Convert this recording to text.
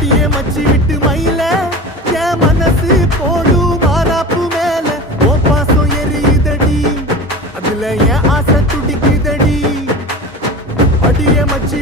அடியே மச்சி விட்டு மயில என் மனசு போடு மாறாப்பு மேல ஓ பாசம் எரியுதடி அதுல என் ஆசை துடிக்குதடி அடியே மச்சி